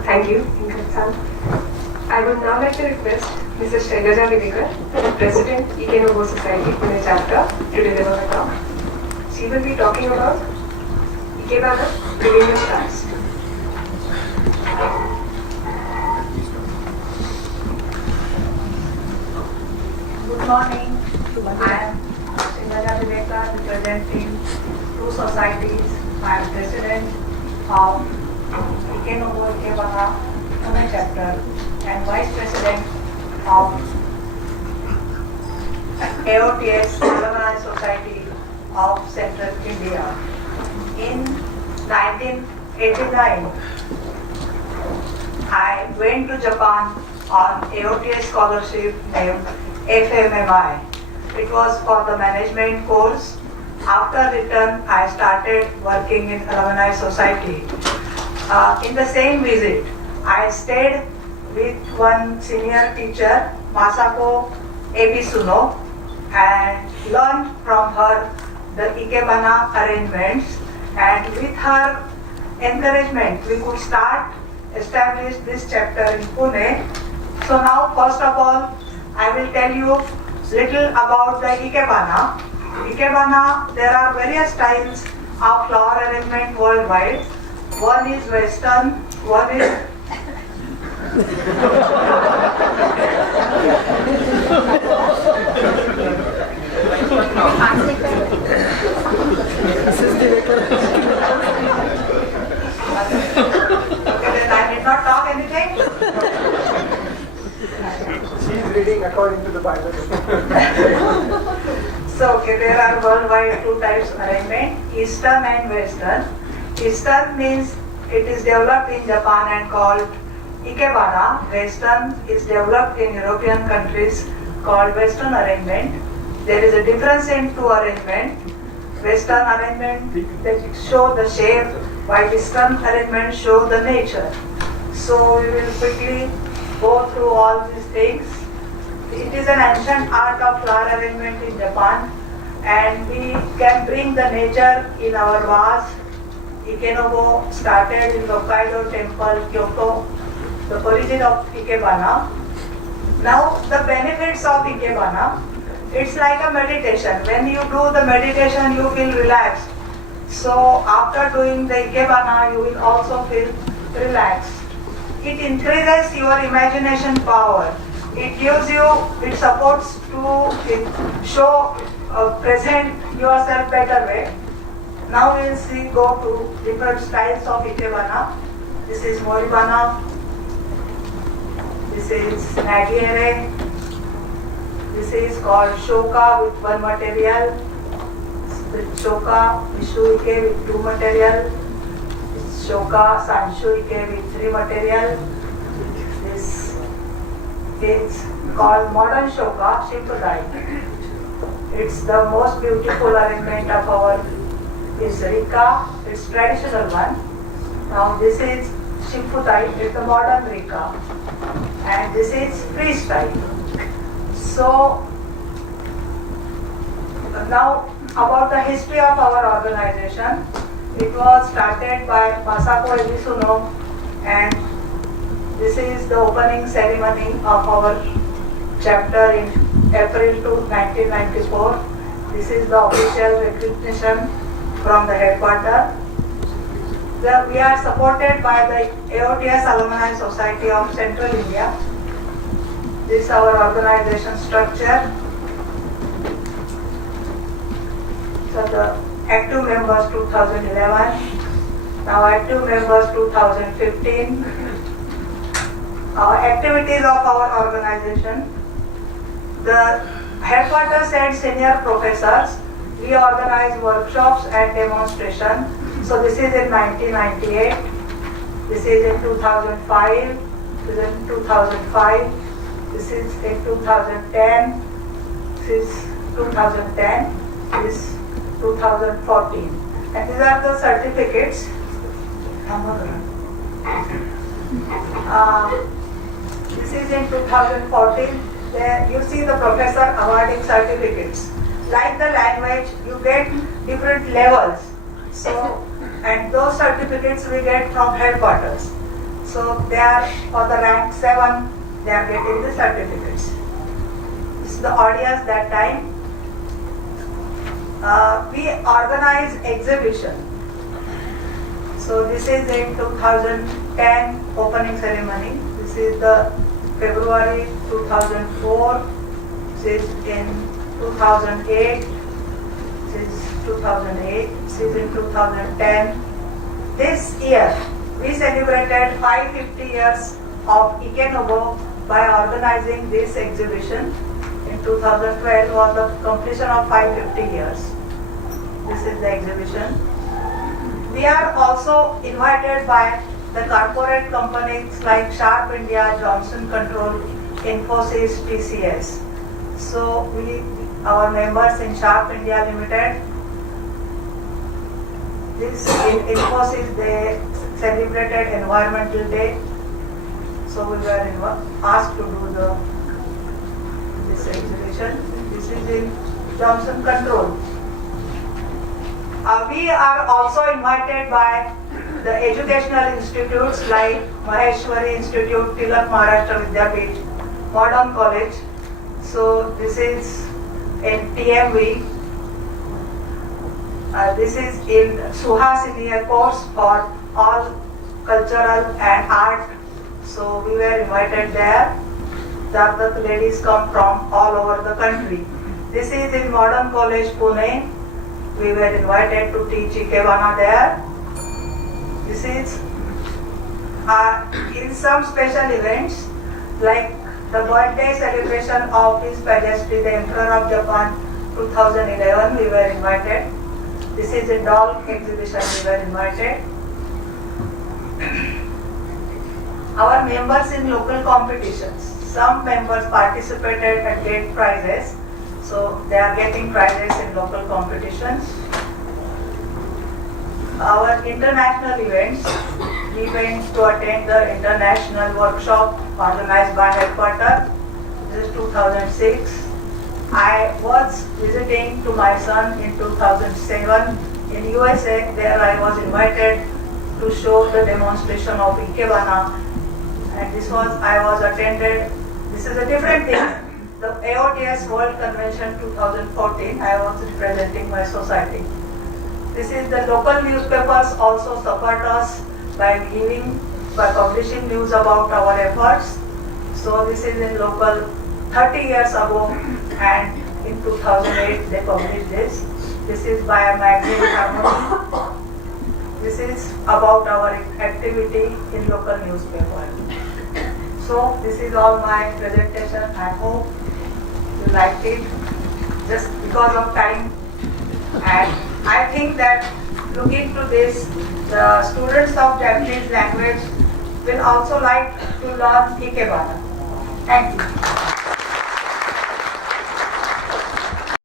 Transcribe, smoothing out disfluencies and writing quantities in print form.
Thank you, Ingrid-san. I would now like to request Mrs. Shailaja Videkar, President Ikenobo Society, Pune chapter, to deliver the talk. She will be talking about Ikebana, Living with Stars. Good morning. I am Shailaja Videkar, representing two societies. I am President of Ikenobo Ikebana Pune chapter and Vice President of AOTS Alumni Society of Central India. In 1989, I went to Japan on AOTS scholarship named FMMI. It was for the management course. After return, I started working in Alumni Society. In the same visit, I stayed with one senior teacher, Masako Ebisuno, and learned from her the Ikebana arrangements. And with her encouragement, we could establish this chapter in Pune. So now, first of all, I will tell you little about the Ikebana. Ikebana, there are various styles of flower arrangement worldwide. One is Western, one is okay, then I did not talk anything. She is reading according to the Bible. So, okay, there are worldwide two types of arrangement, Eastern and Western. Eastern means it is developed in Japan and called Ikebana. Western is developed in European countries called Western arrangement. There is a difference in two arrangement. Western arrangement, they show the shape, while Eastern arrangement show the nature. So we will quickly go through all these things. It is an ancient art of flower arrangement in Japan, and we can bring the nature in our vase. Ikenobo started in Hokkaido Temple, Kyoto, the origin of Ikebana. Now the benefits of Ikebana, it's like a meditation. When you do the meditation, you feel relaxed. So after doing the Ikebana, you will also feel relaxed. It increases your imagination power. It gives you, it supports to show, present yourself better way. Now we will see, go to different styles of Ikebana. This is Moribana. This is Nagiere. This is called Shoka with one material. With Shoka Mishuike with two material. Shoka Sanshuike with three material. This is called modern Shoka Shimpudai. It's the most beautiful arrangement of our is Rika, it's traditional one. Now this is Shimpudai, it's the modern Rika. And this is freestyle. So now about the history of our organization. It was started by Masako Ebisuno, and this is the opening ceremony of our chapter in April 1994. This is the official recognition from the headquarters. We are supported by the AOTS Alumni Society of Central India. This is our organization structure. So the active members 2011, now active members 2015. Our activities of our organization. The headquarters and senior professors, we organize workshops and demonstration. So this is in 1998, this is in 2005, this is in 2005, this is in 2010, this is 2010, this is 2014. And these are the certificates. This is in 2014. There you see the professor awarding certificates. Like the language, you get different levels. So, and those certificates we get from headquarters. So they are for the rank 7, they are getting the certificates. This is the audience that time. We organize exhibition. So this is in 2010 opening ceremony. This is the February 2004. This is in 2008. This is 2008. This is in 2010. This year we celebrated 550 years of Ikenobo by organizing this exhibition. In 2012 was the completion of 550 years. This is the exhibition. We are also invited by the corporate companies like Sharp India, Johnson Control, Infosys, TCS. So our members in Sharp India Limited, this in Infosys they celebrated Environmental Day. So we were asked to do this exhibition. This is in Johnson Control. We are also invited by the educational institutes like Maheshwari Institute, Tilak Maharashtra Vidyapith, Modern College. So this is in TMV. This is in Suhasini, a course for all cultural and art. So we were invited there. The ladies come from all over the country. This is in Modern College, Pune. We were invited to teach Ikebana there. This is in some special events like the birthday celebration of His Majesty the Emperor of Japan 2011 we were invited. This is in doll exhibition we were invited. Our members in local competitions. Some members participated and get prizes. So they are getting prizes in local competitions. Our international events, we went to attend the international workshop organized by Headquarters. This is 2006. I was visiting to my son in 2007 in USA. There I was invited to show the demonstration of Ikebana. And this was, I was attended, this is a different thing. The AOTS World Convention 2014, I was representing my society. This is the local newspapers also support us by publishing news about our efforts. So this is in local 30 years ago and in 2008 they published this. This is by a magazine Harmony. This is about our activity in local newspaper. So this is all my presentation. I hope you liked it just because of time. And I think that looking to this, the students of Japanese language will also like to learn Ikebana. Thank you.